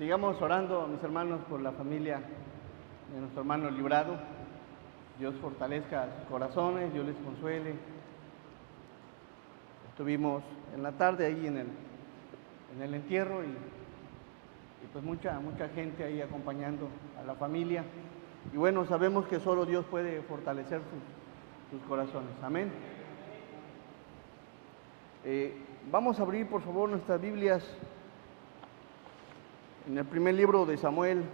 Sigamos orando, mis hermanos, por la familia de nuestro hermano Librado. Dios fortalezca sus corazones, Dios les consuele. Estuvimos en la tarde ahí en el entierro y pues mucha gente ahí acompañando a la familia. Y bueno, sabemos que solo Dios puede fortalecer sus corazones. Amén. Vamos a abrir, por favor, nuestras Biblias en el primer libro de Samuel.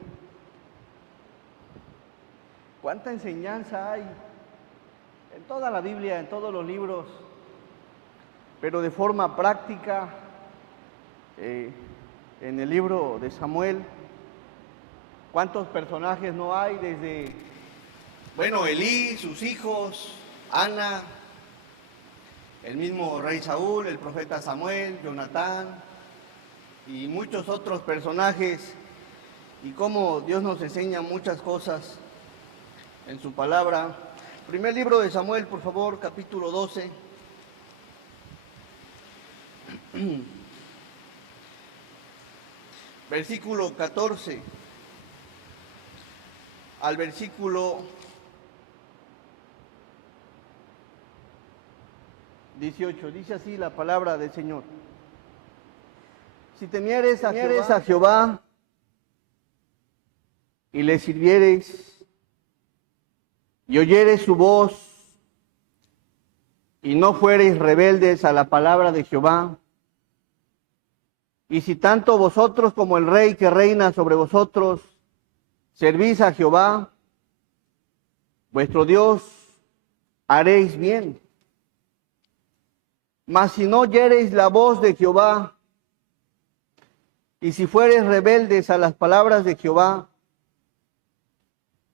¿Cuánta enseñanza hay en toda la Biblia, en todos los libros? Pero de forma práctica, en el libro de Samuel, ¿cuántos personajes no hay? Desde, Elí, sus hijos, Ana, el mismo rey Saúl, el profeta Samuel, Jonatán y muchos otros personajes, y cómo Dios nos enseña muchas cosas en su palabra. Primer libro de Samuel, por favor, capítulo 12. Versículo 14 al versículo 18. Dice así la palabra del Señor. Si temieres a Jehová y le sirvieres y oyeres su voz y no fuereis rebeldes a la palabra de Jehová, y si tanto vosotros como el rey que reina sobre vosotros servís a Jehová, vuestro Dios, haréis bien. Mas si no oyereis la voz de Jehová, y si fuereis rebeldes a las palabras de Jehová,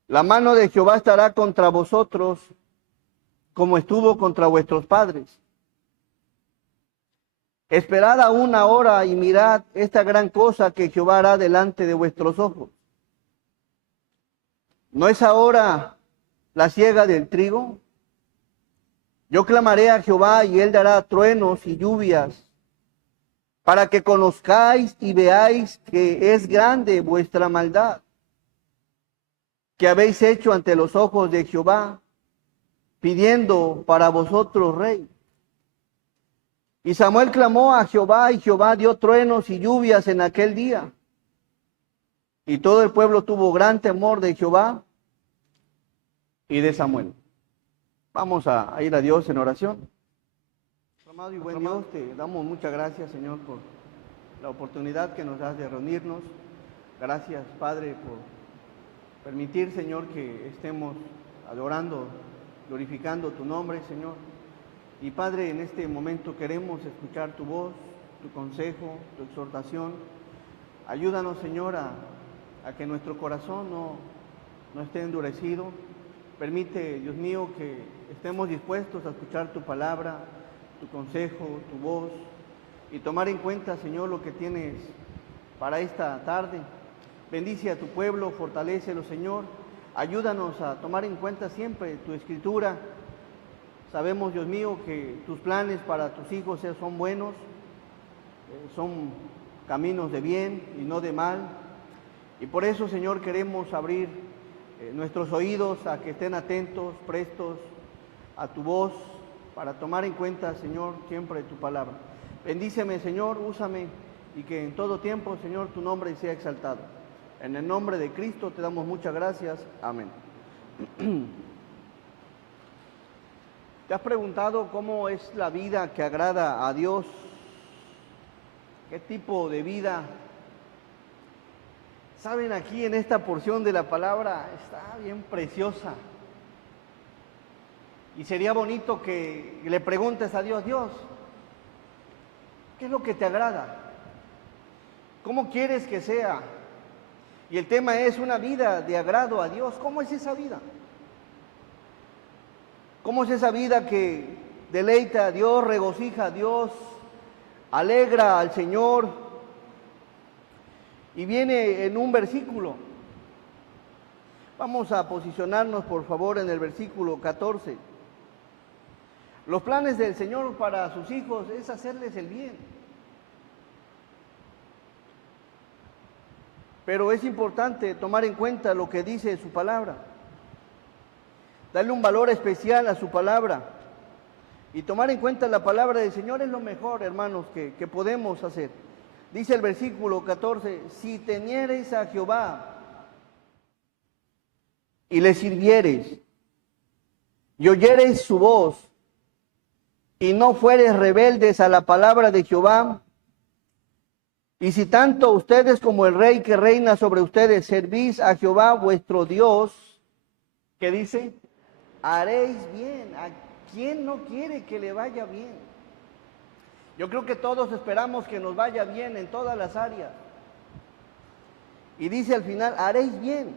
la mano de Jehová estará contra vosotros, como estuvo contra vuestros padres. Esperad aún ahora y mirad esta gran cosa que Jehová hará delante de vuestros ojos. ¿No es ahora la siega del trigo? Yo clamaré a Jehová y él dará truenos y lluvias, para que conozcáis y veáis que es grande vuestra maldad, que habéis hecho ante los ojos de Jehová, pidiendo para vosotros rey. Y Samuel clamó a Jehová, y Jehová dio truenos y lluvias en aquel día. Y todo el pueblo tuvo gran temor de Jehová y de Samuel. Vamos a ir a Dios en oración. Amado y buen Dios, te damos muchas gracias, Señor, por la oportunidad que nos das de reunirnos. Gracias, Padre, por permitir, Señor, que estemos adorando, glorificando tu nombre, Señor. Y Padre, en este momento queremos escuchar tu voz, tu consejo, tu exhortación. Ayúdanos, Señor, a que nuestro corazón no esté endurecido. Permite, Dios mío, que estemos dispuestos a escuchar tu palabra, tu consejo, tu voz, y tomar en cuenta, Señor, lo que tienes para esta tarde. Bendice a tu pueblo, fortalécelo, Señor. Ayúdanos a tomar en cuenta siempre tu escritura. Sabemos, Dios mío, que tus planes para tus hijos son buenos, son caminos de bien y no de mal. Y por eso, Señor, queremos abrir nuestros oídos a que estén atentos, prestos a tu voz, para tomar en cuenta, Señor, siempre tu palabra. Bendíceme, Señor, úsame, y que en todo tiempo, Señor, tu nombre sea exaltado. En el nombre de Cristo te damos muchas gracias. Amén. ¿Te has preguntado cómo es la vida que agrada a Dios? ¿Qué tipo de vida? Saben, aquí en esta porción de la palabra está bien preciosa. Y sería bonito que le preguntes a Dios, Dios, ¿qué es lo que te agrada? ¿Cómo quieres que sea? Y el tema es una vida de agrado a Dios. ¿Cómo es esa vida? ¿Cómo es esa vida que deleita a Dios, regocija a Dios, alegra al Señor? Y viene en un versículo. Vamos a posicionarnos, por favor, en el versículo 14. Los planes del Señor para sus hijos es hacerles el bien. pero es importante tomar en cuenta lo que dice su palabra, darle un valor especial a su palabra y tomar en cuenta la palabra del Señor es lo mejor, hermanos, que podemos hacer. Dice el versículo 14, si temiereis a Jehová y le sirviereis y oyereis su voz y no fuereis rebeldes a la palabra de Jehová, y si tanto ustedes como el rey que reina sobre ustedes servís a Jehová vuestro Dios, ¿qué dice? Haréis bien. ¿A quién no quiere que le vaya bien? Yo creo que todos esperamos que nos vaya bien en todas las áreas. Y dice al final, haréis bien.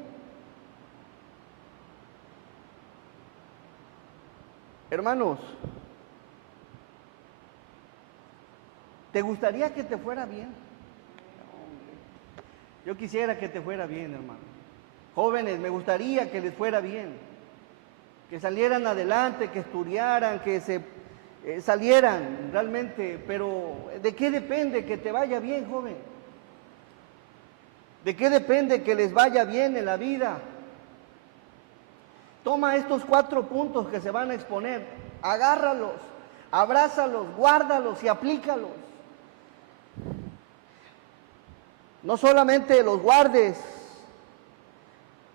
Hermanos, ¿te gustaría que te fuera bien? Yo quisiera que te fuera bien, hermano. Jóvenes, me gustaría que les fuera bien, que salieran adelante, que estudiaran, que se salieran realmente, pero ¿de qué depende que te vaya bien, joven? ¿De qué depende que les vaya bien en la vida? Toma estos 4 puntos que se van a exponer, agárralos, abrázalos, guárdalos y aplícalos. No solamente los guardes,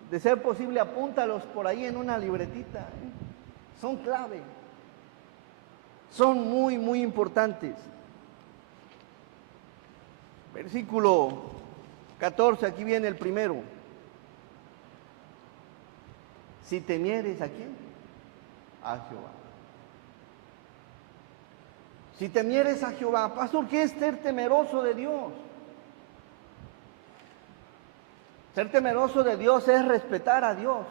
de ser posible apúntalos por ahí en una libretita. Son clave, son muy, muy importantes. Versículo 14, aquí viene el primero. Si temieres, ¿a quién? A Jehová. Si temieres a Jehová, pastor, ¿qué es ser temeroso de Dios? Ser temeroso de Dios es respetar a Dios.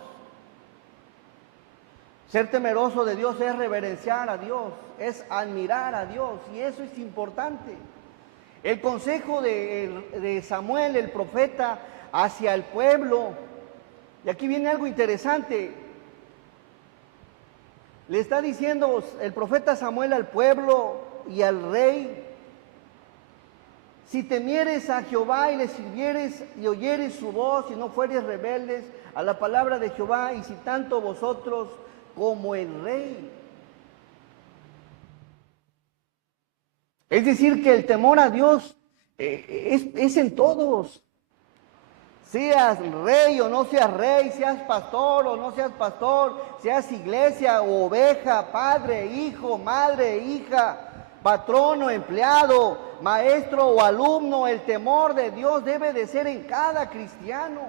Ser temeroso de Dios es reverenciar a Dios, es admirar a Dios, y eso es importante. El consejo de Samuel, el profeta, hacia el pueblo, y aquí viene algo interesante. Le está diciendo el profeta Samuel al pueblo y al rey: si temieres a Jehová y le sirvieres y oyeres su voz y no fueres rebeldes a la palabra de Jehová, y si tanto vosotros como el rey. Es decir, que el temor a Dios es en todos. Seas rey o no seas rey, seas pastor o no seas pastor, seas iglesia o oveja, padre, hijo, madre, hija, patrono, empleado, maestro o alumno, el temor de Dios debe de ser en cada cristiano.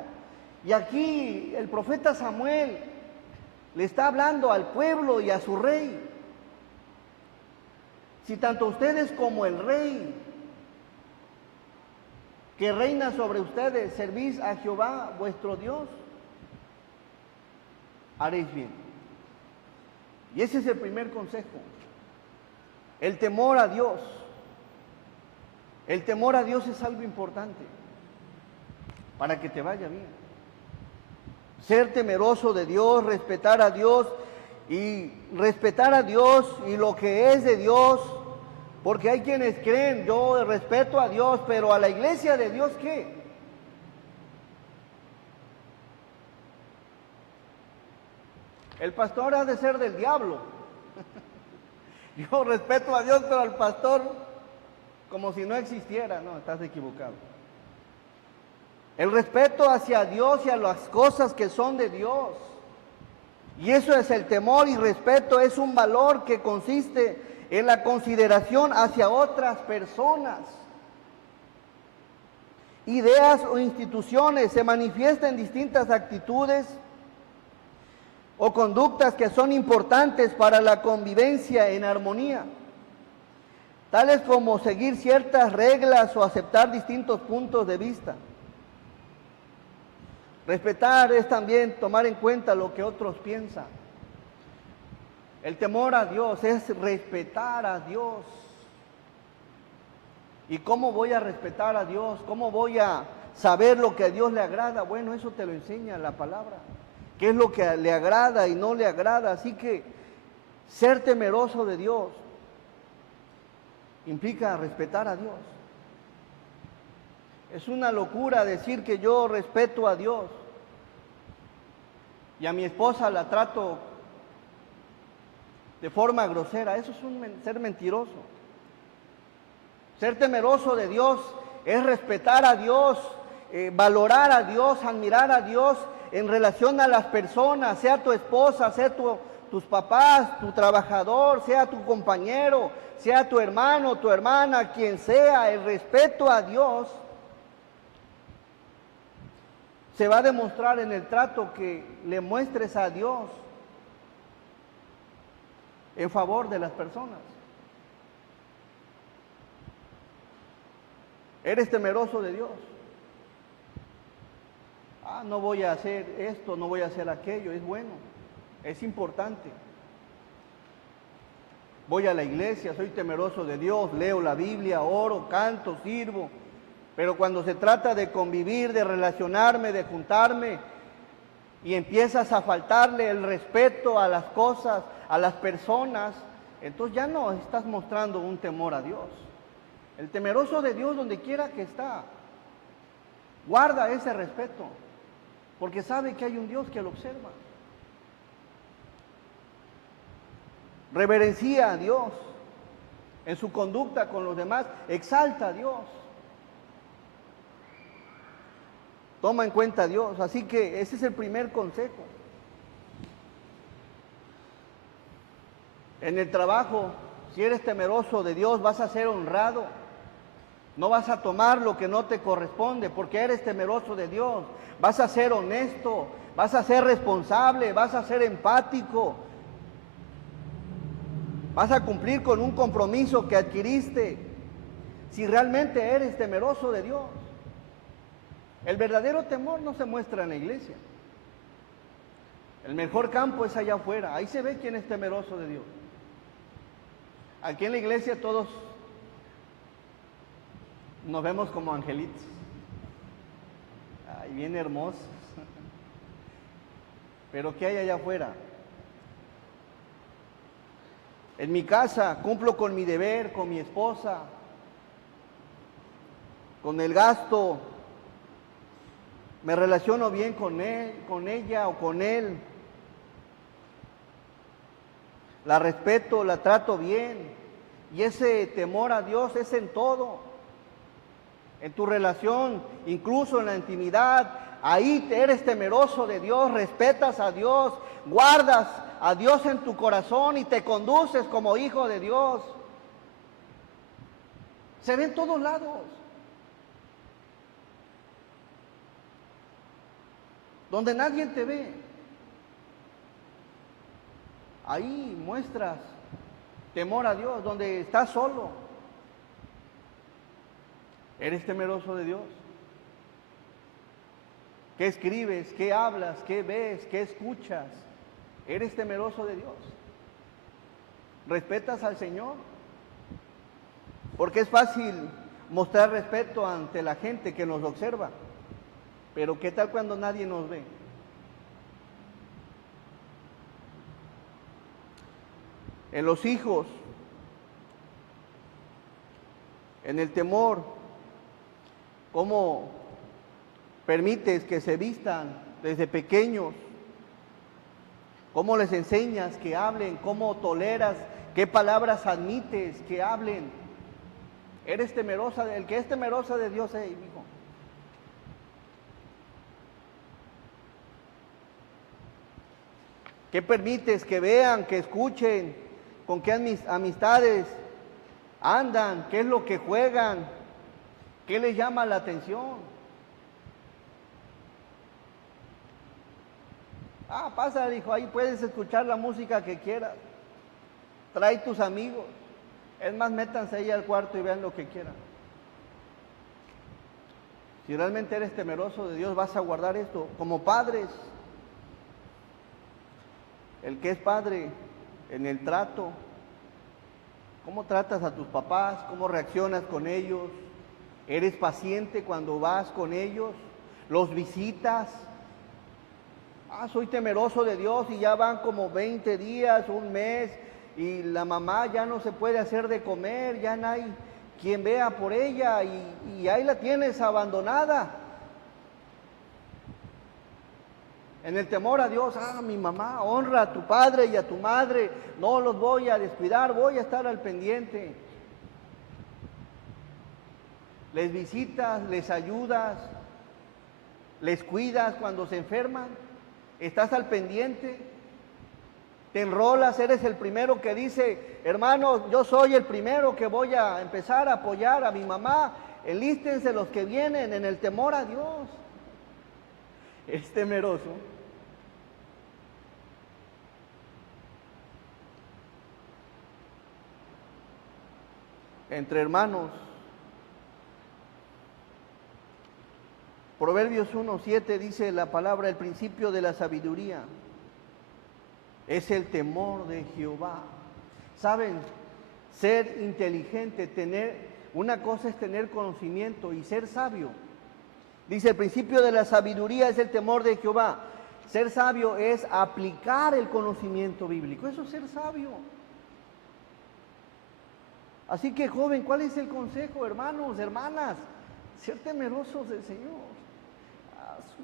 Y aquí el profeta Samuel le está hablando al pueblo y a su rey. Si tanto ustedes como el rey que reina sobre ustedes servís a Jehová vuestro Dios, haréis bien. Y ese es el primer consejo. El temor a Dios. El temor a Dios es algo importante para que te vaya bien. Ser temeroso de Dios, respetar a Dios y lo que es de Dios, porque hay quienes creen, yo respeto a Dios, pero a la iglesia de Dios, ¿qué? El pastor ha de ser del diablo. Yo respeto a Dios, pero al pastor como si no existiera. No, estás equivocado. El respeto hacia Dios y a las cosas que son de Dios. Y eso es el temor, y respeto es un valor que consiste en la consideración hacia otras personas. Ideas o instituciones se manifiestan en distintas actitudes o conductas que son importantes para la convivencia en armonía, tales como seguir ciertas reglas o aceptar distintos puntos de vista. Respetar es también tomar en cuenta lo que otros piensan. El temor a Dios es respetar a Dios. ¿Y cómo voy a respetar a Dios? ¿Cómo voy a saber lo que a Dios le agrada? Bueno, eso te lo enseña la palabra. ¿Qué es lo que le agrada y no le agrada? Así que ser temeroso de Dios implica respetar a Dios. Es una locura decir que yo respeto a Dios y a mi esposa la trato de forma grosera. Eso es ser mentiroso. Ser temeroso de Dios es respetar a Dios, valorar a Dios, admirar a Dios en relación a las personas, sea tu esposa, sea tus papás, tu trabajador, sea tu compañero, sea tu hermano, tu hermana, quien sea. El respeto a Dios se va a demostrar en el trato que le muestres a Dios en favor de las personas. ¿Eres temeroso de Dios? No voy a hacer esto, no voy a hacer aquello. Es bueno, es importante. Voy a la iglesia, soy temeroso de Dios, leo la Biblia, oro, canto, sirvo. Pero cuando se trata de convivir, de relacionarme, de juntarme, y empiezas a faltarle el respeto a las cosas, a las personas, entonces ya no estás mostrando un temor a Dios. El temeroso de Dios, donde quiera que está, guarda ese respeto, porque sabe que hay un Dios que lo observa. Reverencia a Dios en su conducta con los demás, exalta a Dios. Toma en cuenta a Dios. Así que ese es el primer consejo. En el trabajo, si eres temeroso de Dios, vas a ser honrado. No vas a tomar lo que no te corresponde porque eres temeroso de Dios. Vas a ser honesto, vas a ser responsable, vas a ser empático. Vas a cumplir con un compromiso que adquiriste si realmente eres temeroso de Dios. El verdadero temor no se muestra en la iglesia. El mejor campo es allá afuera. Ahí se ve quién es temeroso de Dios. Aquí en la iglesia todos nos vemos como angelitos. Ay, bien hermosos. Pero ¿qué hay allá afuera? En mi casa cumplo con mi deber, con mi esposa, con el gasto. Me relaciono bien con él, con ella o con él. La respeto, la trato bien. Y ese temor a Dios es en todo. En tu relación, incluso en la intimidad. Ahí eres temeroso de Dios, respetas a Dios, guardas a Dios en tu corazón y te conduces como hijo de Dios. Se ve en todos lados. Donde nadie te ve, ahí muestras temor a Dios. Donde estás solo, ¿eres temeroso de Dios? ¿Qué escribes? ¿Qué hablas? ¿Qué ves? ¿Qué escuchas? ¿Eres temeroso de Dios? ¿Respetas al Señor? Porque es fácil mostrar respeto ante la gente que nos observa. Pero ¿qué tal cuando nadie nos ve? En los hijos, en el temor, ¿cómo permites que se vistan desde pequeños? ¿Cómo les enseñas que hablen? ¿Cómo toleras? ¿Qué palabras admites que hablen? ¿Eres temerosa? El que es temerosa de Dios, hijo. ¿Qué permites que vean, que escuchen? ¿Con qué amistades andan? ¿Qué es lo que juegan? ¿Qué les llama la atención? Pasa, hijo, ahí puedes escuchar la música que quieras. Trae tus amigos. Es más, métanse ahí al cuarto y vean lo que quieran. Si realmente eres temeroso de Dios, vas a guardar esto. Como padres, el que es padre en el trato, ¿cómo tratas a tus papás? ¿Cómo reaccionas con ellos? ¿Eres paciente cuando vas con ellos? ¿Los visitas? Soy temeroso de Dios y ya van como 20 días, un mes, y la mamá ya no se puede hacer de comer, ya no hay quien vea por ella y ahí la tienes abandonada. En el temor a Dios, mi mamá, honra a tu padre y a tu madre, no los voy a descuidar, voy a estar al pendiente. Les visitas, les ayudas, les cuidas cuando se enferman, estás al pendiente, te enrolas, eres el primero que dice, hermanos, yo soy el primero que voy a empezar a apoyar a mi mamá, enlístense los que vienen en el temor a Dios. Es temeroso. Entre hermanos, Proverbios 1:7 dice la palabra, el principio de la sabiduría es el temor de Jehová. ¿Saben? Ser inteligente, una cosa es tener conocimiento y ser sabio. Dice, el principio de la sabiduría es el temor de Jehová. Ser sabio es aplicar el conocimiento bíblico. Eso es ser sabio. Así que, joven, ¿cuál es el consejo, hermanos, hermanas? Ser temerosos del Señor.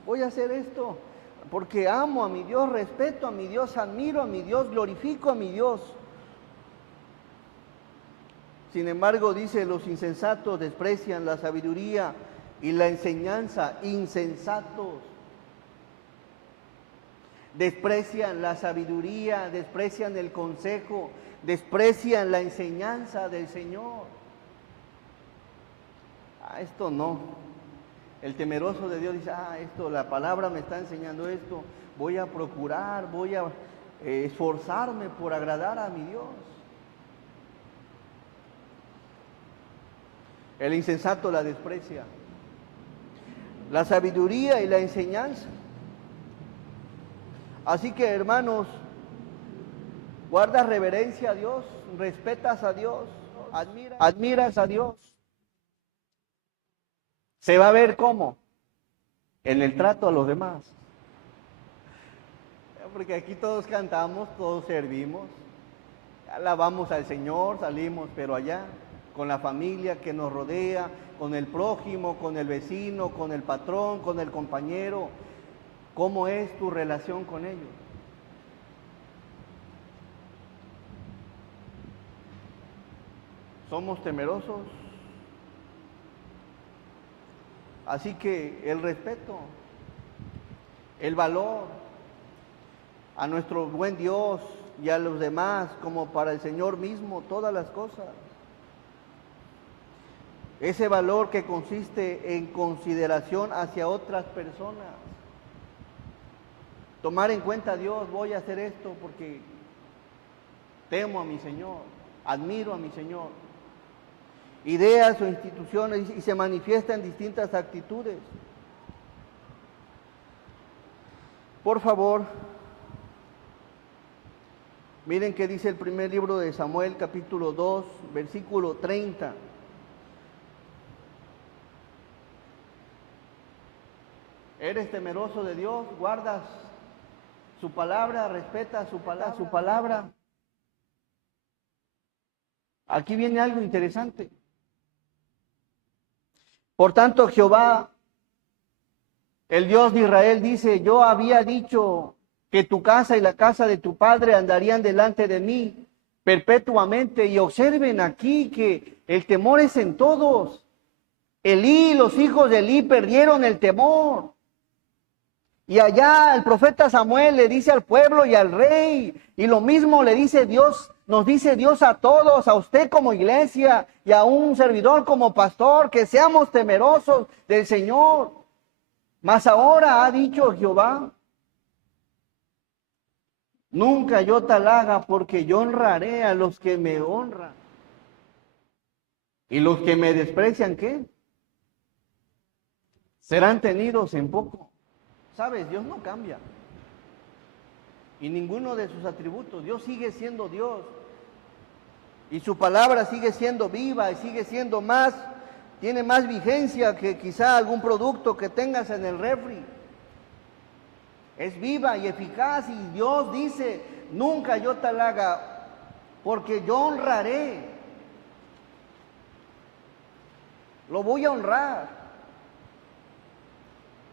Voy a hacer esto porque amo a mi Dios, respeto a mi Dios, admiro a mi Dios, glorifico a mi Dios. Sin embargo, dice, los insensatos desprecian la sabiduría y la enseñanza. Insensatos desprecian la sabiduría, desprecian el consejo, desprecian la enseñanza del Señor. Esto no. El temeroso de Dios dice, esto, la palabra me está enseñando esto, voy a procurar, voy a esforzarme por agradar a mi Dios. El insensato la desprecia. La sabiduría y la enseñanza. Así que, hermanos, guardas reverencia a Dios, respetas a Dios, admiras a Dios. Se va a ver cómo, en el trato a los demás. Porque aquí todos cantamos, todos servimos, alabamos al Señor, salimos, pero allá, con la familia que nos rodea, con el prójimo, con el vecino, con el patrón, con el compañero, ¿cómo es tu relación con ellos? ¿Somos temerosos? Así que el respeto, el valor a nuestro buen Dios y a los demás, como para el Señor mismo, todas las cosas. Ese valor que consiste en consideración hacia otras personas. Tomar en cuenta a Dios, voy a hacer esto porque temo a mi Señor, admiro a mi Señor. Ideas o instituciones y se manifiesta en distintas actitudes. Por favor, miren qué dice el primer libro de Samuel, capítulo 2, versículo 30. ¿Eres temeroso de Dios? ¿Guardas su palabra? ¿Respetas su palabra? Aquí viene algo interesante. Por tanto, Jehová, el Dios de Israel, dice, yo había dicho que tu casa y la casa de tu padre andarían delante de mí perpetuamente. Y observen aquí que el temor es en todos. Elí, los hijos de Elí perdieron el temor. Y allá el profeta Samuel le dice al pueblo y al rey, y lo mismo le dice Dios, nos dice Dios a todos, a usted como iglesia y a un servidor como pastor, que seamos temerosos del Señor. Mas ahora ha dicho Jehová, nunca yo tal haga, porque yo honraré a los que me honran. Y los que me desprecian, ¿qué? Serán tenidos en poco. ¿Sabes? Dios no cambia. Y ninguno de sus atributos. Dios sigue siendo Dios. Y su palabra sigue siendo viva y sigue siendo tiene más vigencia que quizá algún producto que tengas en el refri. Es viva y eficaz y Dios dice, nunca yo tal haga, porque yo honraré lo voy a honrar.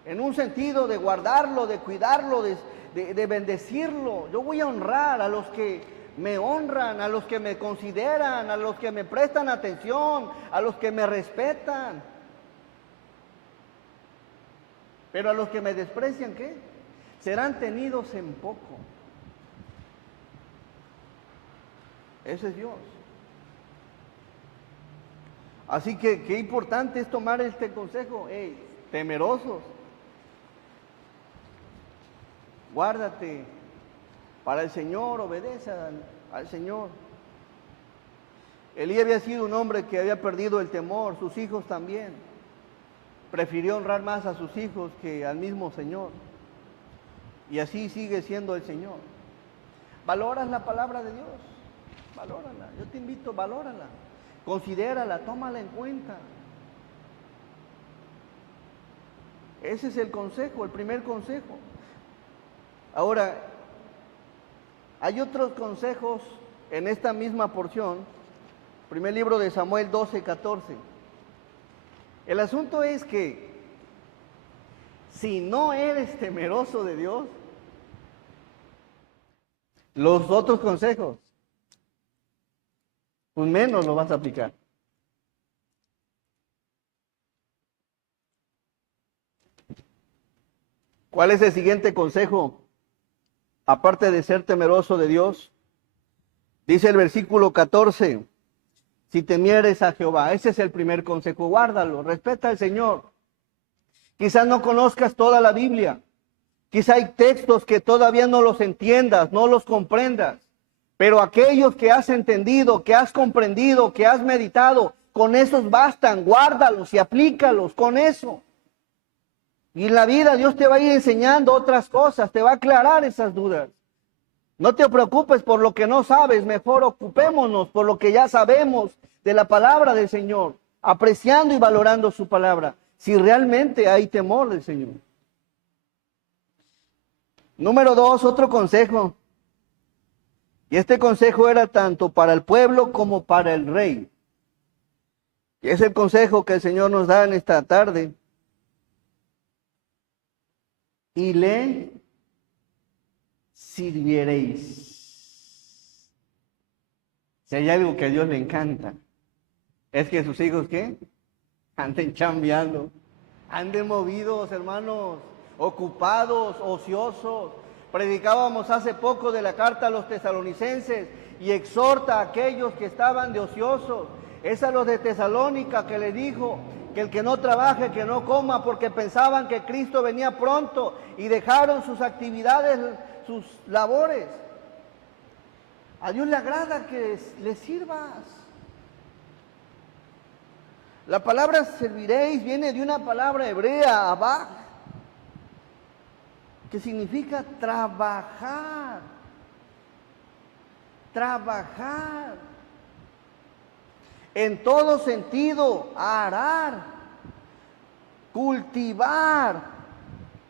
En un sentido de guardarlo, de cuidarlo, de bendecirlo. Yo voy a honrar a los que me honran, a los que me consideran, a los que me prestan atención, a los que me respetan. Pero a los que me desprecian, ¿qué? Serán tenidos en poco. Ese es Dios. Así que qué importante es tomar este consejo. Hey, temerosos, guárdate para el Señor, obedece al Señor. Elí había sido un hombre que había perdido el temor, sus hijos también. Prefirió honrar más a sus hijos que al mismo Señor. Y así sigue siendo el Señor. ¿Valoras la palabra de Dios? Valórala. Yo te invito, valórala. Considérala, tómala en cuenta. Ese es el consejo, el primer consejo. Ahora, hay otros consejos en esta misma porción. Primer libro de Samuel 12:14. El asunto es que si no eres temeroso de Dios, los otros consejos, pues menos lo vas a aplicar. ¿Cuál es el siguiente consejo? Aparte de ser temeroso de Dios, dice el versículo 14, si temieres a Jehová, ese es el primer consejo, guárdalo, respeta al Señor. Quizás no conozcas toda la Biblia, quizás hay textos que todavía no los entiendas, no los comprendas, pero aquellos que has entendido, que has comprendido, que has meditado, con esos bastan, guárdalos y aplícalos con eso. Y en la vida Dios te va a ir enseñando otras cosas, te va a aclarar esas dudas. No te preocupes por lo que no sabes, mejor ocupémonos por lo que ya sabemos de la palabra del Señor, apreciando y valorando su palabra, si realmente hay temor del Señor. Número 2, otro consejo. Y este consejo era tanto para el pueblo como para el rey. Y es el consejo que el Señor nos da en esta tarde. Y le sirviereis. Si hay algo que a Dios le encanta, es que sus hijos, ¿qué? Anden chambeando, anden movidos, hermanos, ocupados, ociosos. Predicábamos hace poco de la carta a los tesalonicenses y exhorta a aquellos que estaban de ociosos. Es a los de Tesalónica que le dijo que el que no trabaje, que no coma, porque pensaban que Cristo venía pronto y dejaron sus actividades, sus labores. A Dios le agrada que le sirvas. La palabra serviréis viene de una palabra hebrea, abaj, que significa trabajar. Trabajar. En todo sentido, arar, cultivar.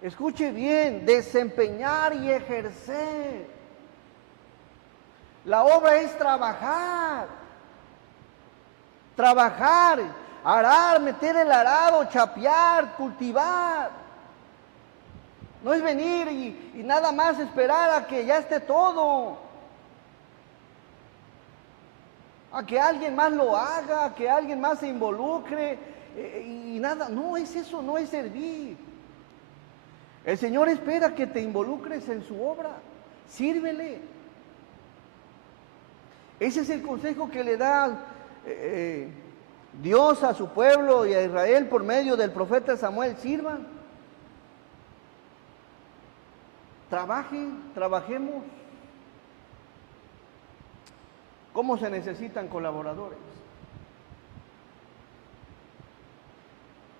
Escuche bien, desempeñar y ejercer. La obra es trabajar. Trabajar, arar, meter el arado, chapear, cultivar. No es venir y nada más esperar a que ya esté todo. A que alguien más lo haga, a que alguien más se involucre y nada. No es eso, no es servir. El Señor espera que te involucres en su obra. Sírvele. Ese es el consejo que le da Dios a su pueblo y a Israel por medio del profeta Samuel. Sirvan. Trabajen, trabajemos. ¿Cómo se necesitan colaboradores?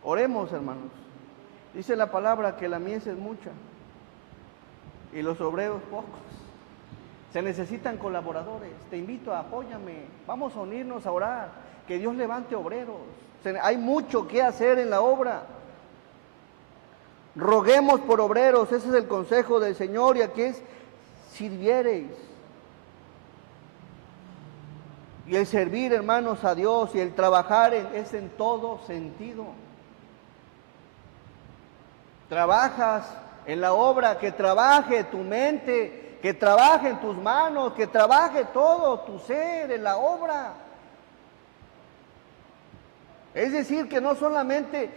Oremos, hermanos. Dice la palabra que la mies es mucha y los obreros pocos. Se necesitan colaboradores. Te invito a apóyame. Vamos a unirnos a orar. Que Dios levante obreros. Hay mucho que hacer en la obra. Roguemos por obreros. Ese es el consejo del Señor. Y aquí es: sirviereis. Y el servir, hermanos, a Dios y el trabajar es en todo sentido. Trabajas en la obra, que trabaje tu mente, que trabaje en tus manos, que trabaje todo tu ser en la obra. Es decir, que no solamente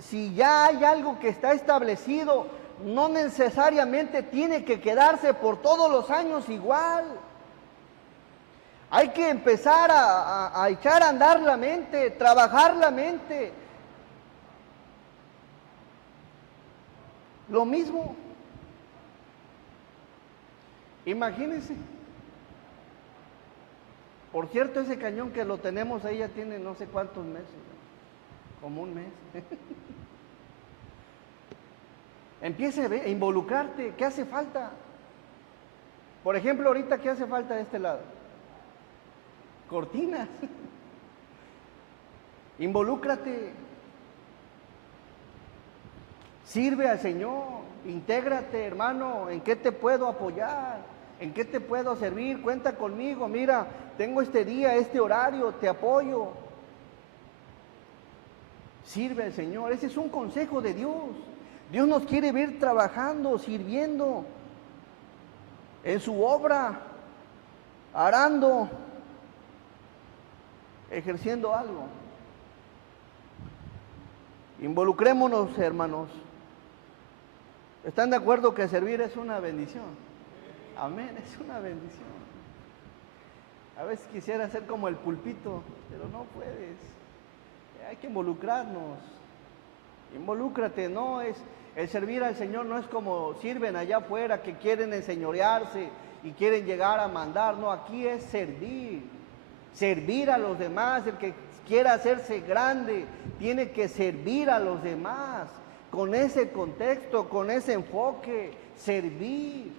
si ya hay algo que está establecido, no necesariamente tiene que quedarse por todos los años igual. Hay que empezar a echar a andar la mente, trabajar la mente. Lo mismo. Imagínense. Por cierto, ese cañón que lo tenemos ahí ya tiene no sé cuántos meses, como un mes. Empiece a involucrarte. ¿Qué hace falta? Por ejemplo, ahorita, ¿qué hace falta de este lado? Cortinas. Involúcrate. Sirve al Señor. Intégrate, hermano. ¿En qué te puedo apoyar? ¿En qué te puedo servir? Cuenta conmigo. Mira, tengo este día, este horario, te apoyo. Sirve al Señor. Ese es un consejo de Dios. Dios nos quiere ver trabajando, sirviendo en su obra, arando, ejerciendo algo. Involucrémonos, hermanos. ¿Están de acuerdo que servir es una bendición? Amén, es una bendición. A veces quisiera ser como el pulpito, pero no puedes. Hay que involucrarnos. Involúcrate, no es el servir al Señor, no es como sirven allá afuera que quieren enseñorearse y quieren llegar a mandar. No, aquí es servir. Servir a los demás. El que quiera hacerse grande tiene que servir a los demás. Con ese contexto, con ese enfoque, servir.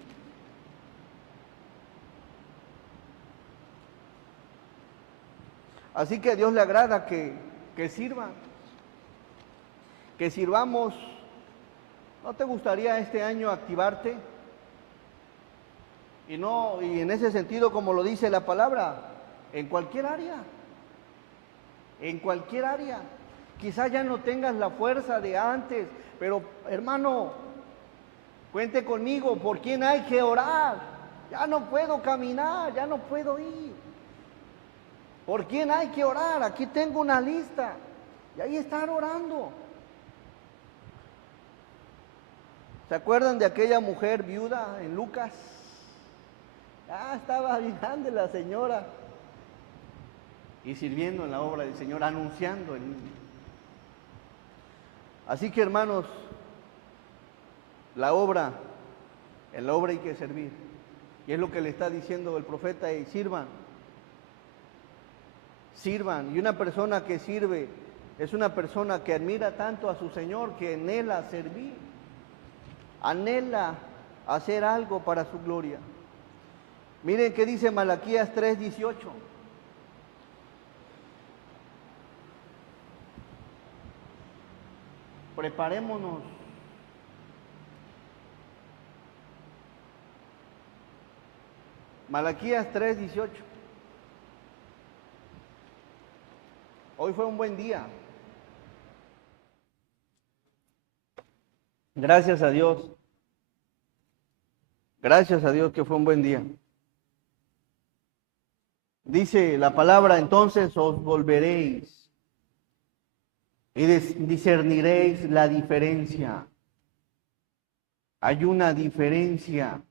Así que a Dios le agrada que sirvan, que sirvamos. ¿No te gustaría este año activarte? Y en ese sentido, como lo dice la palabra, en cualquier área. En cualquier área. Quizás ya no tengas la fuerza de antes, pero hermano, cuente conmigo, ¿por quién hay que orar? Ya no puedo caminar, ya no puedo ir. ¿Por quién hay que orar? Aquí tengo una lista. Y ahí están orando. ¿Se acuerdan de aquella mujer viuda en Lucas? Estaba bien grande la señora. Y sirviendo en la obra del Señor, anunciando el mismo. Así que, hermanos, en la obra hay que servir. Y es lo que le está diciendo el profeta, y sirvan. Sirvan. Y una persona que sirve es una persona que admira tanto a su Señor que anhela servir. Anhela hacer algo para su gloria. Miren qué dice Malaquías 3:18. Preparémonos. Malaquías 3:18. Hoy fue un buen día. Gracias a Dios. Gracias a Dios que fue un buen día. Dice la palabra, entonces os volveréis y discerniréis la diferencia. Hay una diferencia,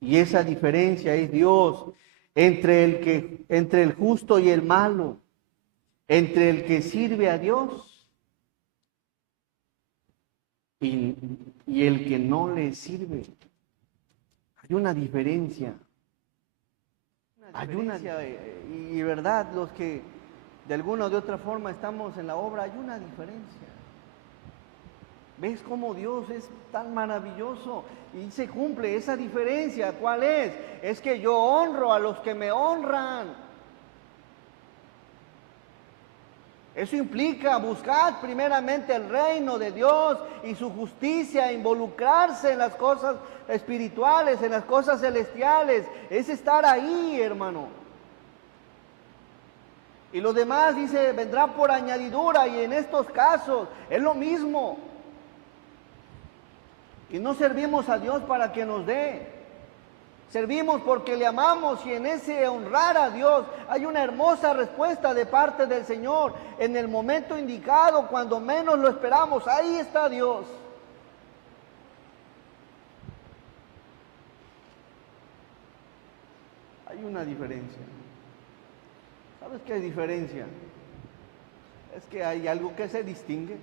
y esa diferencia es Dios entre el justo y el malo, entre el que sirve a Dios y el que no le sirve. Hay una diferencia. Hay una y verdad, los que de alguna o de otra forma estamos en la obra, hay una diferencia. ¿Ves cómo Dios es tan maravilloso y se cumple esa diferencia? ¿Cuál es? Es que yo honro a los que me honran. Eso implica buscar primeramente el reino de Dios y su justicia, involucrarse en las cosas espirituales, en las cosas celestiales. Es estar ahí, hermano. Y los demás, dice, vendrá por añadidura, y en estos casos es lo mismo. Y no servimos a Dios para que nos dé. Servimos porque le amamos, y en ese honrar a Dios hay una hermosa respuesta de parte del Señor. En el momento indicado, cuando menos lo esperamos, ahí está Dios. Hay una diferencia. ¿Sabes qué hay diferencia? Es que hay algo que se distingue.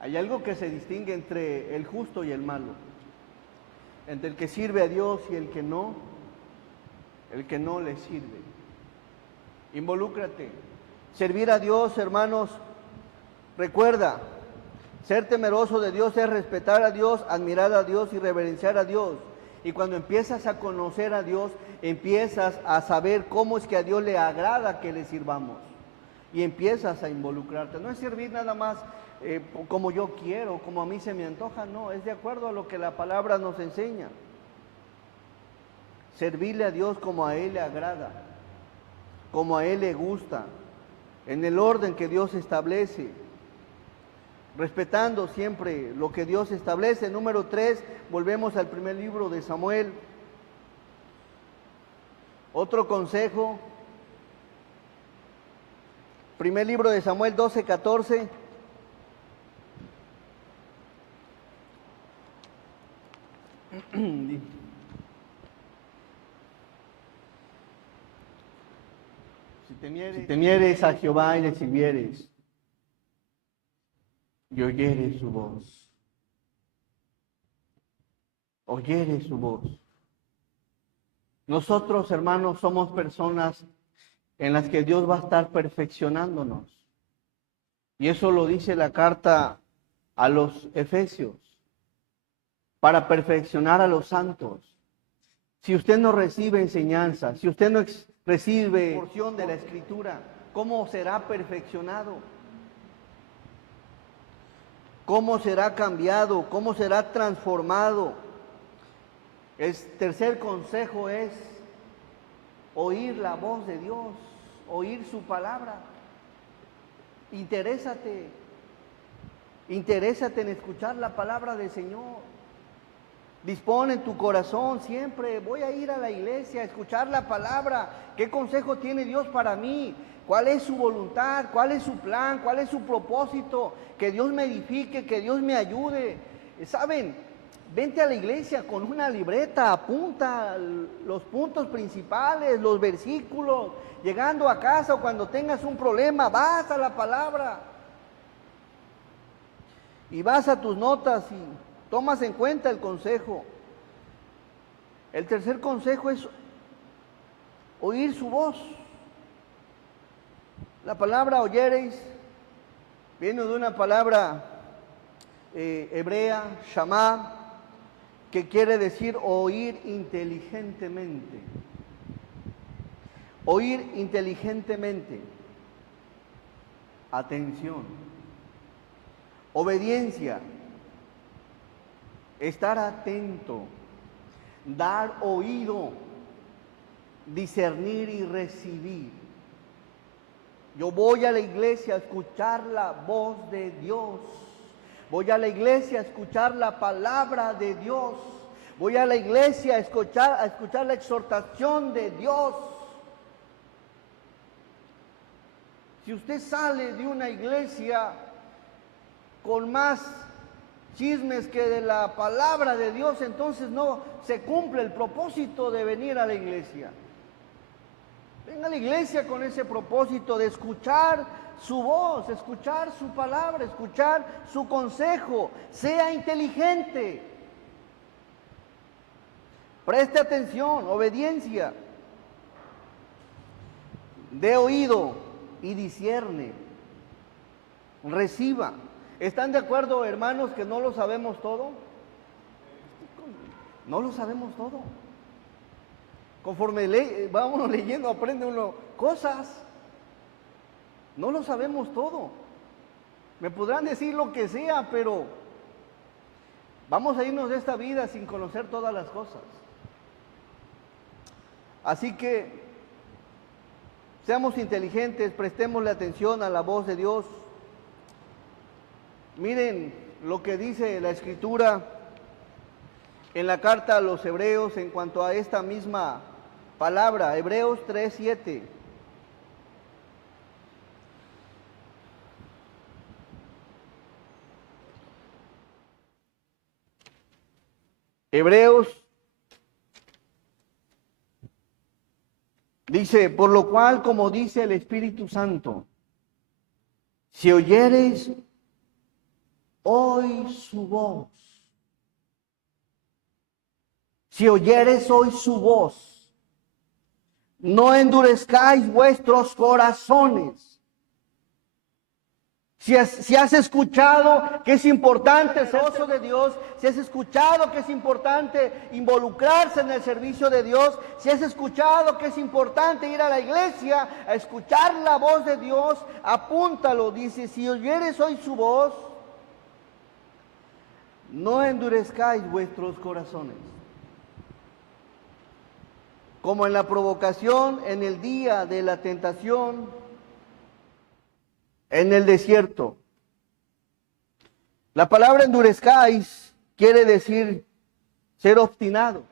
Hay algo que se distingue entre el justo y el malo. Entre el que sirve a Dios y el que no le sirve. Involúcrate. Servir a Dios, hermanos, recuerda, ser temeroso de Dios es respetar a Dios, admirar a Dios y reverenciar a Dios. Y cuando empiezas a conocer a Dios, empiezas a saber cómo es que a Dios le agrada que le sirvamos. Y empiezas a involucrarte. No es servir nada más como yo quiero, como a mí se me antoja, no, es de acuerdo a lo que la palabra nos enseña. Servirle a Dios como a Él le agrada, como a Él le gusta, en el orden que Dios establece, respetando siempre lo que Dios establece. Número 3, volvemos al primer libro de Samuel. Otro consejo, primer libro de Samuel 12:14. Si temieres a Jehová y le sirvieres, y oyeres su voz. Oyeres su voz. Nosotros, hermanos, somos personas en las que Dios va a estar perfeccionándonos. Y eso lo dice la carta a los Efesios, para perfeccionar a los santos. Si usted no recibe enseñanza, si usted no recibe porción de la Escritura, ¿cómo será perfeccionado? ¿Cómo será cambiado? ¿Cómo será transformado? El tercer consejo es oír la voz de Dios, oír su palabra. Interésate en escuchar la palabra del Señor. Dispone en tu corazón siempre, voy a ir a la iglesia a escuchar la palabra. ¿Qué consejo tiene Dios para mí? ¿Cuál es su voluntad? ¿Cuál es su plan? ¿Cuál es su propósito? Que Dios me edifique, que Dios me ayude. ¿Saben? Vente a la iglesia con una libreta, apunta los puntos principales, los versículos. Llegando a casa o cuando tengas un problema, vas a la palabra. Y vas a tus notas y tomas en cuenta el consejo. El tercer consejo es oír su voz. La palabra oyereis viene de una palabra hebrea, shamá, que quiere decir oír inteligentemente. Oír inteligentemente. Atención. Obediencia. Estar atento, dar oído, discernir y recibir. Yo voy a la iglesia a escuchar la voz de Dios. Voy a la iglesia a escuchar la palabra de Dios. Voy a la iglesia a escuchar la exhortación de Dios. Si usted sale de una iglesia con más chismes que de la palabra de Dios, entonces no se cumple el propósito de venir a la iglesia. Venga a la iglesia con ese propósito de escuchar su voz, escuchar su palabra, escuchar su consejo. Sea inteligente. Preste atención, obediencia. Dé oído y discierne. Reciba. ¿Están de acuerdo, hermanos, que no lo sabemos todo? No lo sabemos todo. Conforme vamos leyendo, aprende uno cosas. No lo sabemos todo. Me podrán decir lo que sea, pero vamos a irnos de esta vida sin conocer todas las cosas. Así que Seamos inteligentes, prestémosle atención a la voz de Dios. Miren lo que dice la Escritura en la carta a los Hebreos en cuanto a esta misma palabra, Hebreos 3:7. Hebreos dice, por lo cual, como dice el Espíritu Santo, si oyereis hoy su voz, si oyereis hoy su voz, no endurezcáis vuestros corazones. Si has escuchado que es importante el gozo de Dios, si has escuchado que es importante involucrarse en el servicio de Dios, si has escuchado que es importante ir a la iglesia a escuchar la voz de Dios, apúntalo, dice, si oyeres hoy su voz, no endurezcáis vuestros corazones. Como en la provocación, en el día de la tentación, en el desierto. La palabra endurezcáis quiere decir ser obstinado.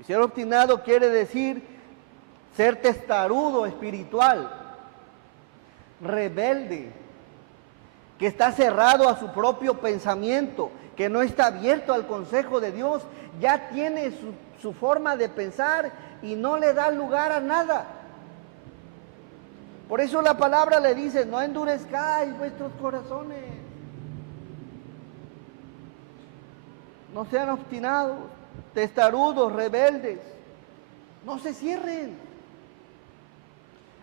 Y ser obstinado quiere decir ser testarudo espiritual, rebelde, que está cerrado a su propio pensamiento, que no está abierto al consejo de Dios, ya tiene su forma de pensar y no le da lugar a nada. Por eso la palabra le dice, no endurezcáis vuestros corazones. No sean obstinados, testarudos, rebeldes. No se cierren.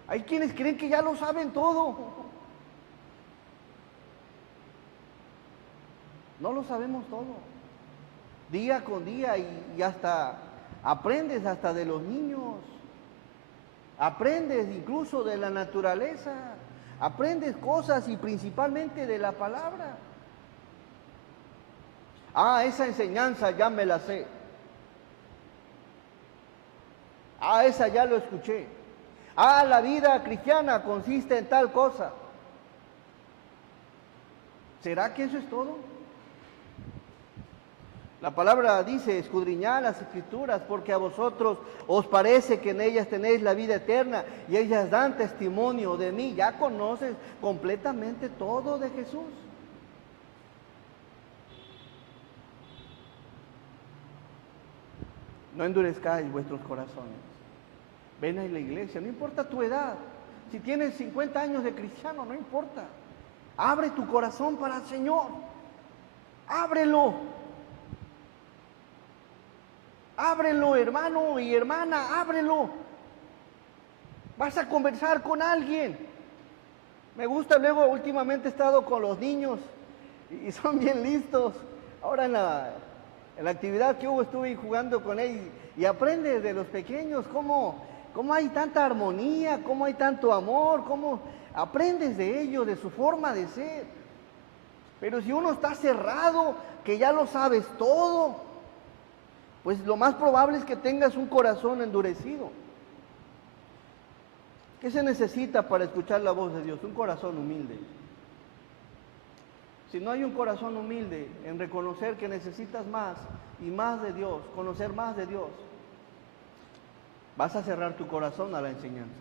Hay quienes creen que ya lo saben todo. No lo sabemos todo. Día con día y hasta aprendes hasta de los niños. Aprendes incluso de la naturaleza, aprendes cosas y principalmente de la palabra. Ah, esa enseñanza ya me la sé. Ah, esa ya lo escuché. Ah, la vida cristiana consiste en tal cosa. ¿Será que eso es todo? La palabra dice, escudriñad las Escrituras, porque a vosotros os parece que en ellas tenéis la vida eterna, y ellas dan testimonio de mí. Ya conoces completamente todo de Jesús. No endurezcáis vuestros corazones. Ven a la iglesia, no importa tu edad. Si tienes 50 años de cristiano, no importa. Abre tu corazón para el Señor. Ábrelo. Ábrelo, hermano y hermana, ábrelo. Vas a conversar con alguien. Me gusta, luego últimamente he estado con los niños y son bien listos. Ahora en la actividad que hubo estuve jugando con ellos y aprendes de los pequeños cómo hay tanta armonía, cómo hay tanto amor, cómo aprendes de ellos, de su forma de ser. Pero si uno está cerrado, que ya lo sabes todo, pues lo más probable es que tengas un corazón endurecido. ¿Qué se necesita para escuchar la voz de Dios? Un corazón humilde. Si no hay un corazón humilde en reconocer que necesitas más y más de Dios, conocer más de Dios, vas a cerrar tu corazón a la enseñanza.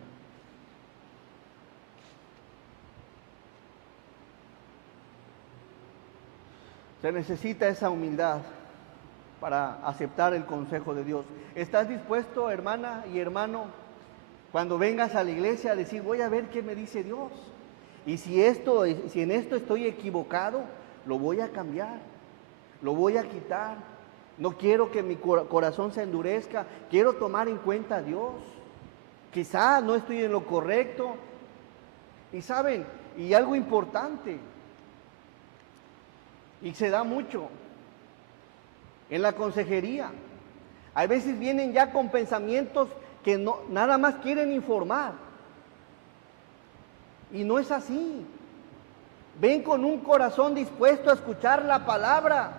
Se necesita esa humildad para aceptar el consejo de Dios. ¿Estás dispuesto, hermana y hermano, cuando vengas a la iglesia a decir, voy a ver qué me dice Dios? Y si en esto estoy equivocado, lo voy a cambiar, lo voy a quitar. No quiero que mi corazón se endurezca, quiero tomar en cuenta a Dios. Quizá no estoy en lo correcto. Y saben, y algo importante, y se da mucho en la consejería. A veces vienen ya con pensamientos que no, nada más quieren informar. Y no es así. Ven con un corazón dispuesto a escuchar la palabra.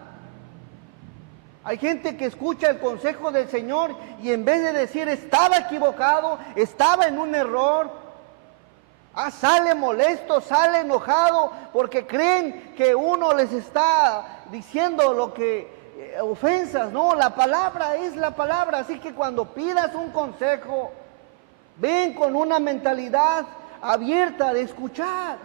Hay gente que escucha el consejo del Señor y en vez de decir estaba equivocado, estaba en un error, sale molesto, sale enojado porque creen que uno les está diciendo lo que ofensas. No, la palabra es la palabra. Así que cuando pidas un consejo, ven con una mentalidad abierta de escuchar.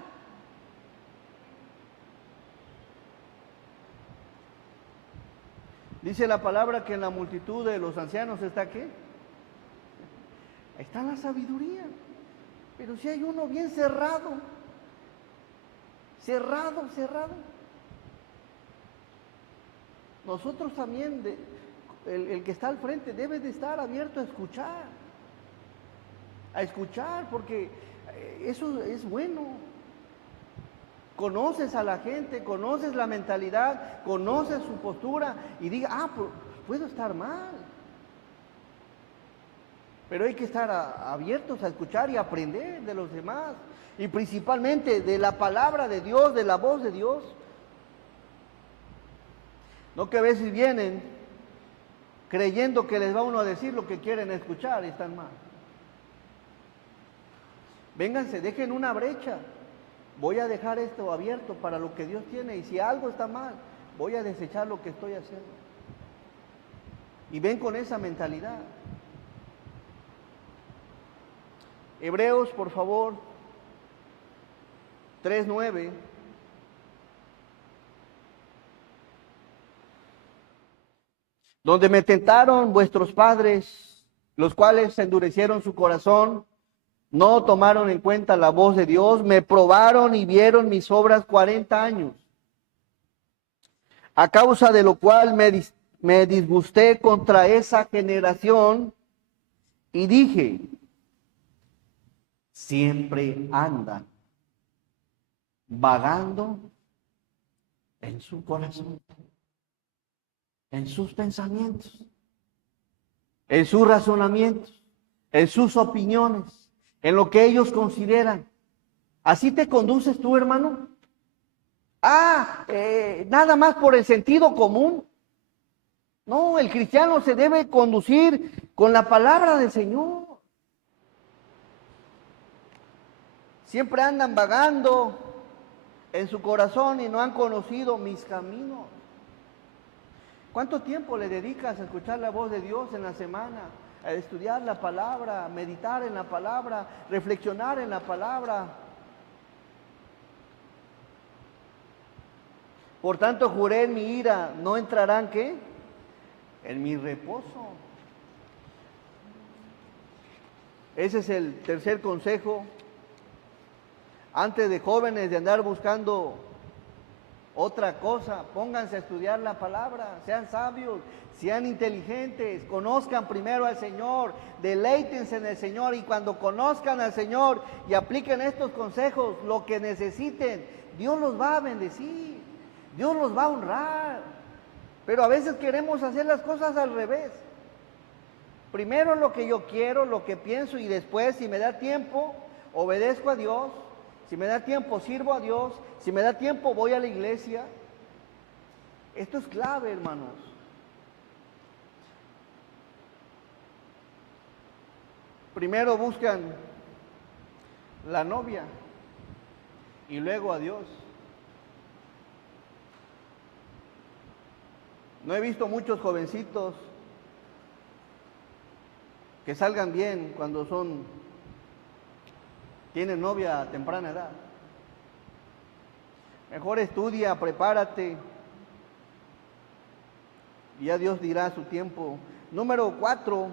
Dice la palabra que en la multitud de los ancianos está ¿qué? Está la sabiduría. Pero si hay uno bien cerrado, cerrado. Nosotros también, el que está al frente debe de estar abierto a escuchar, porque eso es bueno. Conoces a la gente, conoces la mentalidad, conoces su postura y diga, puedo estar mal. Pero hay que estar abiertos a escuchar y aprender de los demás. Y principalmente de la palabra de Dios, de la voz de Dios. No que a veces vienen creyendo que les va uno a decir lo que quieren escuchar y están mal. Vénganse, dejen una brecha. Voy a dejar esto abierto para lo que Dios tiene y si algo está mal, voy a desechar lo que estoy haciendo. Y ven con esa mentalidad. Hebreos, por favor, 3:9. Donde me tentaron vuestros padres, los cuales endurecieron su corazón, no tomaron en cuenta la voz de Dios, me probaron y vieron mis obras 40 años. A causa de lo cual me disgusté contra esa generación y dije, siempre andan vagando en su corazón, en sus pensamientos, en sus razonamientos, en sus opiniones, en lo que ellos consideran. ¿Así te conduces tú, hermano? Nada más por el sentido común. No, el cristiano se debe conducir con la palabra del Señor. Siempre andan vagando en su corazón y no han conocido mis caminos. ¿Cuánto tiempo le dedicas a escuchar la voz de Dios en la semana? A estudiar la palabra, meditar en la palabra, reflexionar en la palabra. Por tanto, juré en mi ira, no entrarán, ¿qué? En mi reposo. Ese es el tercer consejo. Antes de jóvenes de andar buscando otra cosa, pónganse a estudiar la palabra, sean sabios, sean inteligentes, conozcan primero al Señor, deleítense en el Señor y cuando conozcan al Señor y apliquen estos consejos, lo que necesiten, Dios los va a bendecir, Dios los va a honrar. Pero a veces queremos hacer las cosas al revés. Primero lo que yo quiero, lo que pienso y después, si me da tiempo, obedezco a Dios. Si me da tiempo, sirvo a Dios. Si me da tiempo, voy a la iglesia. Esto es clave, hermanos. Primero buscan la novia y luego a Dios. No he visto muchos jovencitos que salgan bien cuando tienen novia a temprana edad. Mejor estudia, prepárate. Y ya Dios dirá su tiempo. Número 4.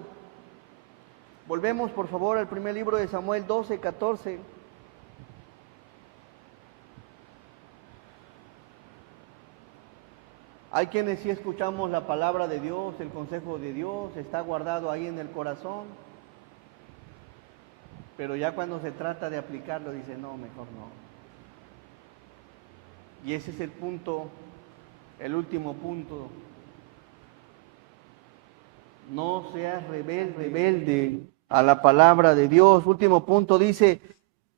Volvemos por favor al primer libro de Samuel 12:14. Hay quienes sí escuchamos la palabra de Dios, el consejo de Dios, está guardado ahí en el corazón. Pero ya cuando se trata de aplicarlo, dice, no, mejor no. Y ese es el punto, el último punto. No seas rebelde a la palabra de Dios. Último punto dice,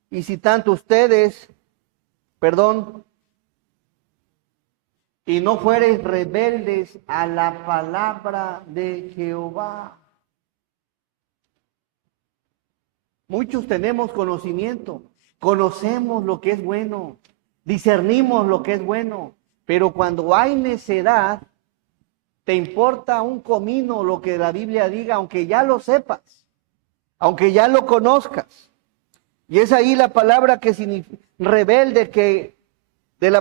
y si y no fuereis rebeldes a la palabra de Jehová. Muchos tenemos conocimiento, conocemos lo que es bueno, discernimos lo que es bueno, pero cuando hay necedad, te importa un comino lo que la Biblia diga, aunque ya lo sepas, aunque ya lo conozcas. Y es ahí la palabra que significa rebelde, que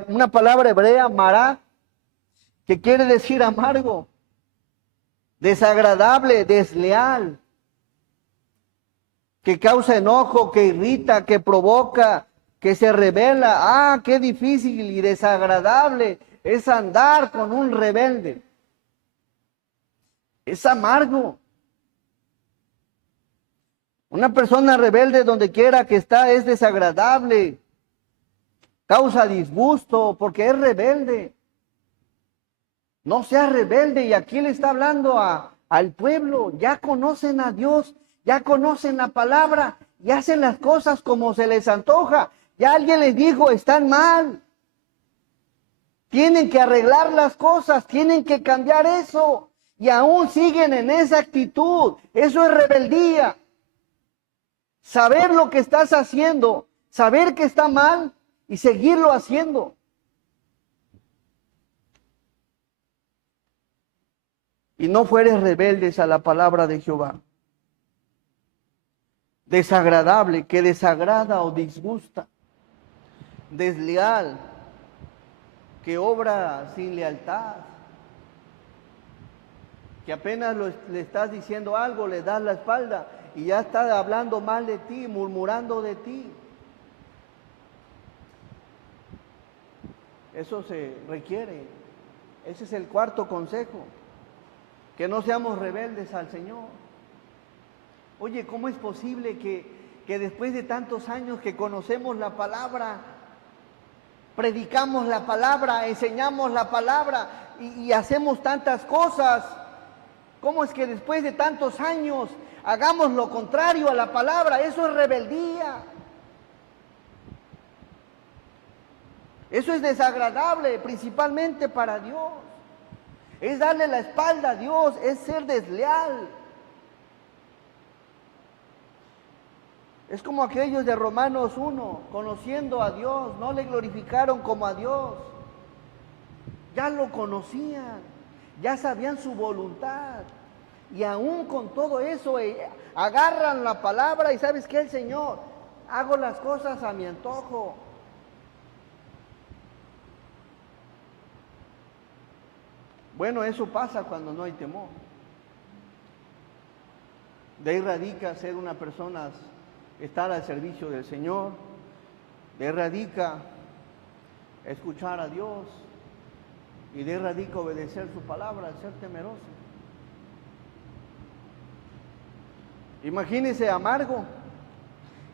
una palabra hebrea, mará, que quiere decir amargo, desagradable, desleal, que causa enojo, que irrita, que provoca, que se rebela. Ah, qué difícil y desagradable es andar con un rebelde. Es amargo. Una persona rebelde donde quiera que está es desagradable, causa disgusto porque es rebelde. No seas rebelde, y aquí le está hablando al pueblo. Ya conocen a Dios, ya conocen la palabra y hacen las cosas como se les antoja. Ya alguien les dijo, están mal. Tienen que arreglar las cosas, tienen que cambiar eso. Y aún siguen en esa actitud. Eso es rebeldía. Saber lo que estás haciendo, saber que está mal y seguirlo haciendo. Y no fueres rebeldes a la palabra de Jehová. Desagradable, que desagrada o disgusta. Desleal, que obra sin lealtad. Que apenas le estás diciendo algo, le das la espalda y ya está hablando mal de ti, murmurando de ti. Eso se requiere. Ese es el cuarto consejo. Que no seamos rebeldes al Señor. Oye, ¿cómo es posible que después de tantos años que conocemos la palabra, predicamos la palabra, enseñamos la palabra y hacemos tantas cosas? ¿Cómo es que después de tantos años hagamos lo contrario a la palabra? Eso es rebeldía. Eso es desagradable, principalmente para Dios. Es darle la espalda a Dios, es ser desleal. Es como aquellos de Romanos 1, conociendo a Dios, no le glorificaron como a Dios. Ya lo conocían, ya sabían su voluntad. Y aún con todo eso, agarran la palabra y ¿sabes qué? El Señor, hago las cosas a mi antojo. Bueno, eso pasa cuando no hay temor. De ahí radica ser una persona, estar al servicio del Señor. De ahí radica escuchar a Dios. Y de ahí radica obedecer su palabra, ser temeroso. Imagínese amargo.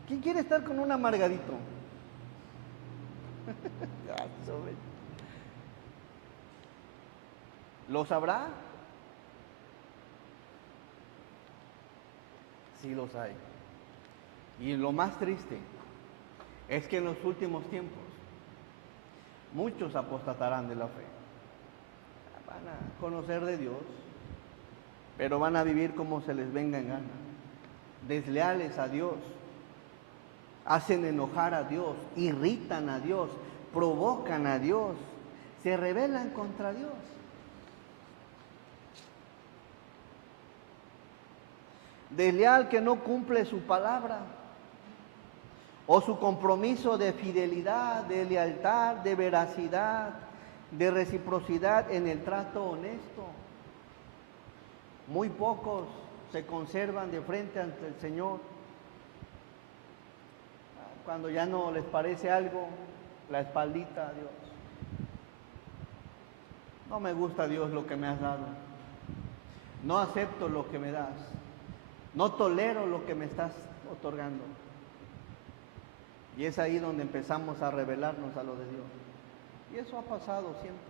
¿Quién quiere estar con un amargadito? ¿Lo sabrá? Sí los hay. Y lo más triste es que en los últimos tiempos muchos apostatarán de la fe. Van a conocer de Dios, pero van a vivir como se les venga en gana. Desleales a Dios, hacen enojar a Dios, irritan a Dios, provocan a Dios, se rebelan contra Dios. Desleal que no cumple su palabra o su compromiso de fidelidad, de lealtad, de veracidad, de reciprocidad en el trato honesto. Muy pocos se conservan de frente ante el Señor. Cuando ya no les parece algo, la espaldita a Dios. No me gusta, Dios, lo que me has dado. No acepto lo que me das. No tolero lo que me estás otorgando. Y es ahí donde empezamos a rebelarnos a lo de Dios. Y eso ha pasado siempre.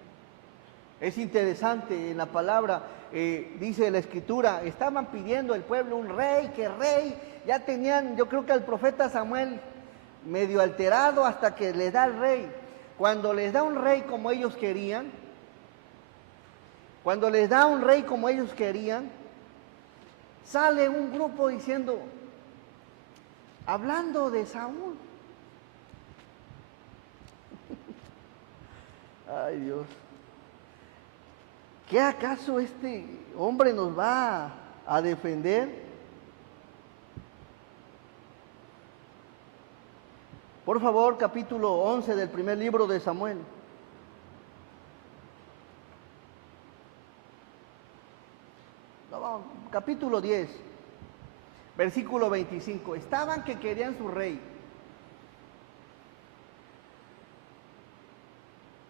Es interesante, en la palabra, dice la Escritura, estaban pidiendo el pueblo un rey, que rey, ya tenían, yo creo que al profeta Samuel medio alterado hasta que les da el rey. Cuando les da un rey como ellos querían, Cuando les da un rey como ellos querían, sale un grupo diciendo, hablando de Saúl. Ay, Dios. ¿Qué acaso este hombre nos va a defender? Por favor, capítulo 11 del primer libro de Samuel. No, capítulo 10, versículo 25. Estaban que querían su rey.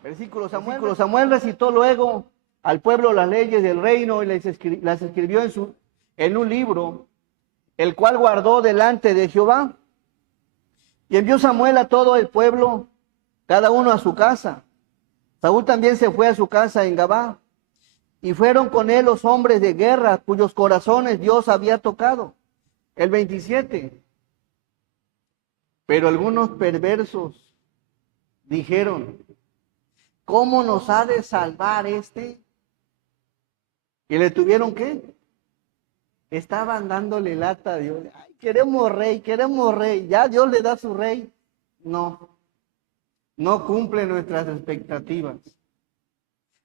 Versículo Samuel recitó luego al pueblo las leyes del reino y las escribió en un libro, el cual guardó delante de Jehová. Y envió Samuel a todo el pueblo, cada uno a su casa. Saúl también se fue a su casa en Gabá, y fueron con él los hombres de guerra, cuyos corazones Dios había tocado. El 27. Pero algunos perversos dijeron, ¿cómo nos ha de salvar este? ¿Y le tuvieron qué? Estaban dándole lata a Dios. Ay, queremos rey, queremos rey. Ya Dios le da su rey. No, no cumple nuestras expectativas.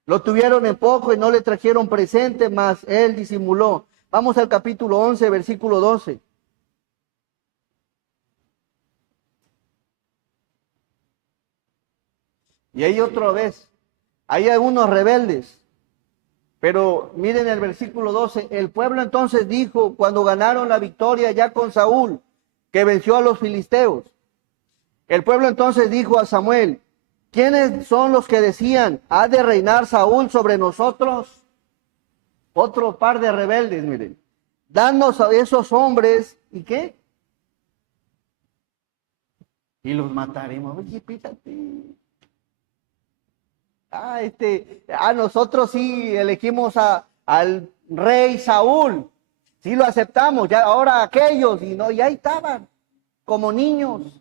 Lo tuvieron en poco y no le trajeron presente, mas él disimuló. Vamos al capítulo 11, versículo 12. Y ahí otra vez, hay algunos rebeldes. Pero miren el versículo 12, el pueblo entonces dijo, cuando ganaron la victoria ya con Saúl, que venció a los filisteos. El pueblo entonces dijo a Samuel, ¿quiénes son los que decían, ha de reinar Saúl sobre nosotros? Otro par de rebeldes, miren. Danos a esos hombres, ¿y qué? Y los mataremos. Oye, fíjate. Nosotros sí elegimos al rey Saúl, sí lo aceptamos, ya ahora aquellos, y no, y ahí estaban, como niños.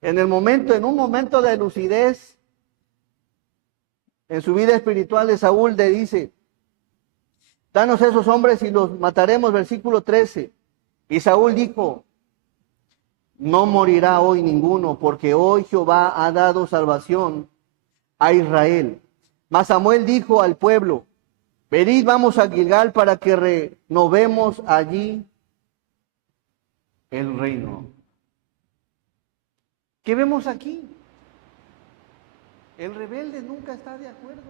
En un momento de lucidez, en su vida espiritual de Saúl le dice, danos esos hombres y los mataremos, versículo 13. Y Saúl dijo, no morirá hoy ninguno, porque hoy Jehová ha dado salvación a Israel. Mas Samuel dijo al pueblo, venid, vamos a Gilgal para que renovemos allí el reino. ¿Qué vemos aquí? El rebelde nunca está de acuerdo.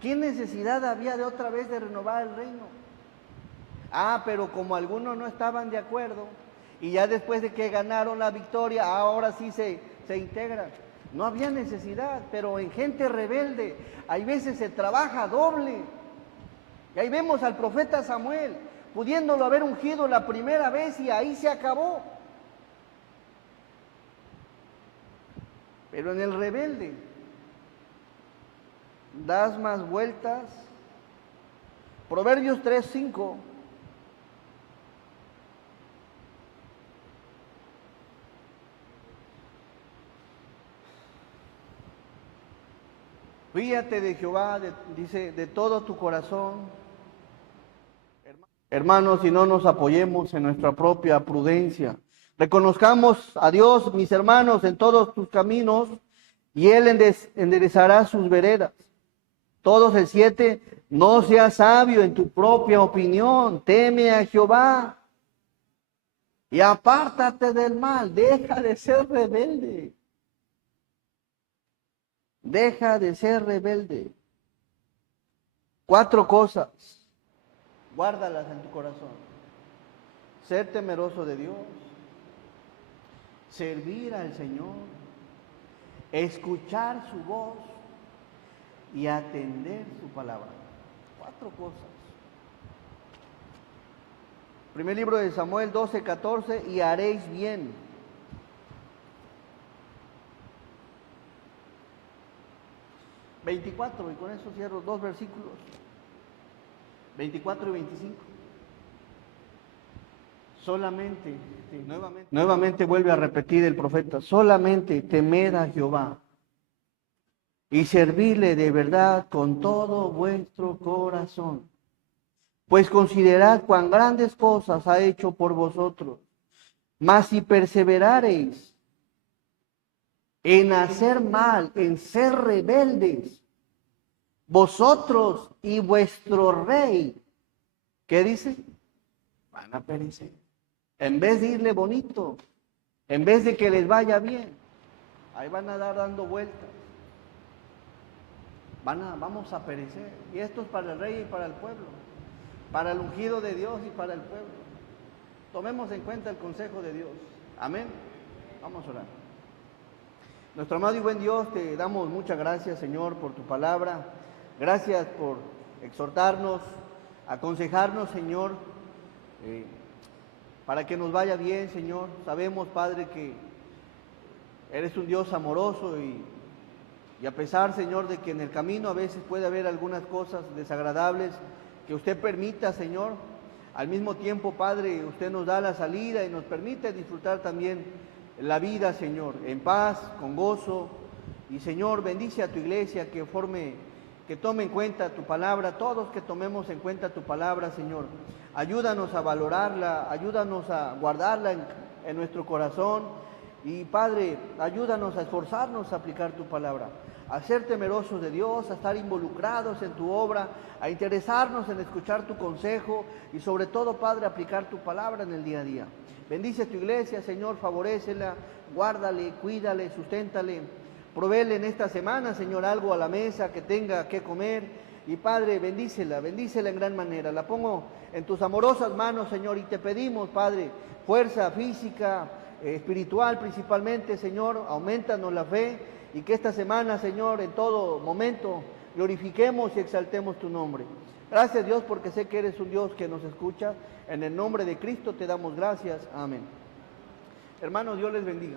¿Qué necesidad había de otra vez de renovar el reino? Pero como algunos no estaban de acuerdo, y ya después de que ganaron la victoria, ahora sí se integran. No había necesidad, pero en gente rebelde, hay veces se trabaja doble. Y ahí vemos al profeta Samuel, pudiéndolo haber ungido la primera vez y ahí se acabó. Pero en el rebelde, das más vueltas. Proverbios 3:5. Fíate de Jehová, dice, de todo tu corazón. Hermanos, si no nos apoyemos en nuestra propia prudencia, reconozcamos a Dios, mis hermanos, en todos tus caminos, y Él enderezará sus veredas. Todos el 7, no seas sabio en tu propia opinión, teme a Jehová, y apártate del mal, deja de ser rebelde. Deja de ser rebelde. 4 cosas, guárdalas en tu corazón. Ser temeroso de Dios, servir al Señor, escuchar su voz y atender su palabra. 4 cosas. Primer libro de Samuel 12:14, y haréis bien. 24, y con eso cierro 2 versículos, 24 y 25. Solamente, nuevamente vuelve a repetir el profeta, solamente temed a Jehová y servirle de verdad con todo vuestro corazón. Pues considerad cuán grandes cosas ha hecho por vosotros. Mas si perseverareis en hacer mal, en ser rebeldes, vosotros y vuestro rey, ¿qué dice? Van a perecer. En vez de irle bonito, en vez de que les vaya bien, ahí van a dar dando vueltas. Vamos a perecer. Y esto es para el rey y para el pueblo, para el ungido de Dios y para el pueblo. Tomemos en cuenta el consejo de Dios. Amén. Vamos a orar. Nuestro amado y buen Dios, te damos muchas gracias, Señor, por tu palabra. Gracias por exhortarnos, aconsejarnos, Señor, para que nos vaya bien, Señor. Sabemos, Padre, que eres un Dios amoroso y a pesar, Señor, de que en el camino a veces puede haber algunas cosas desagradables que usted permita, Señor, al mismo tiempo, Padre, usted nos da la salida y nos permite disfrutar también la vida, Señor, en paz, con gozo. Y, Señor, bendice a tu iglesia que tome en cuenta tu palabra, todos que tomemos en cuenta tu palabra, Señor. Ayúdanos a valorarla, ayúdanos a guardarla en nuestro corazón. Y, Padre, ayúdanos a esforzarnos a aplicar tu palabra, a ser temerosos de Dios, a estar involucrados en tu obra, a interesarnos en escuchar tu consejo y sobre todo, Padre, aplicar tu palabra en el día a día. Bendice tu iglesia, Señor, favorécela, guárdale, cuídale, susténtale, provéele en esta semana, Señor, algo a la mesa que tenga que comer. Y, Padre, bendícela en gran manera. La pongo en tus amorosas manos, Señor, y te pedimos, Padre, fuerza física, espiritual principalmente, Señor, aumentanos la fe y que esta semana, Señor, en todo momento glorifiquemos y exaltemos tu nombre. Gracias, Dios, porque sé que eres un Dios que nos escucha. En el nombre de Cristo te damos gracias. Amén. Hermanos, Dios les bendiga.